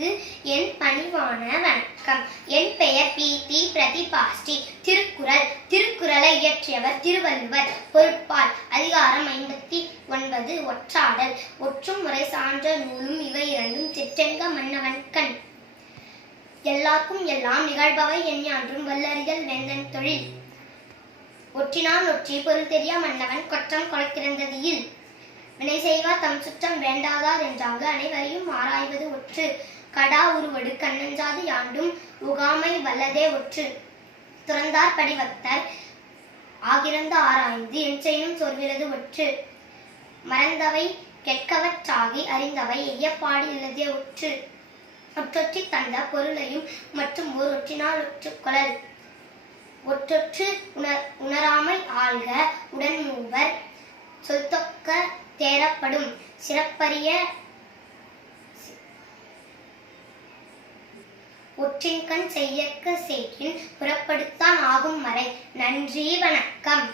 அனைவருக்கு என் பணிவான வணக்கம் என் பெயர் பி டி பிரதிபாஸ்டி திருக்குறள் திருக்குறளை இயற்றியவர் திருவள்ளுவர். பொருட்பால் அதிகாரம் ஐம்பத்தி ஒன்பது ஒற்றாடல். ஒற்றும் முறை சான்ற நூலும் இவை இரண்டும் சிற்றெங்க மன்னவன் கண். எல்லாருக்கும் எல்லாம் நிகழ்பவை எஞ்ஞான்றும் வல்லறிதல் வேந்தன் தொழில். ஒற்றினால் ஒற்றி பொருள் தெரியா மன்னவன் கொற்றம் கொலைக்கிறந்ததியில் வினை செய்வார் தம் சுற்றம் வேண்டாதார் என்றாங்க அனைவரையும் ஆராய்வது ஒற்று. கடா உருவடு கண்ணஞ்சாது யாண்டும் உகாமை வல்லதே ஒற்று. துறந்தார் படிவத்தர் ஆகிரந்து ஆராய்ந்து என் சொல்கிறது ஒற்று. மறந்தவை கெட்கவற்றாகி அறிந்தவை எய்யப்பாடு இல்லதே ஒற்று. ஒற்றொற்றி தந்த பொருளையும் மற்றும் ஓர் ஒற்றினால் ஒற்று கொழல் ஒற்றொற்று உணர் உணராமை ஆள்க உடன் மூவர் சொல்தொக்க தேரப்படும் சிறப்பரிய ஒற்றின்கண் செய்யக்க செய்கின் புறப்படுத்தான் ஆகும் மறை. நன்றி வணக்கம்.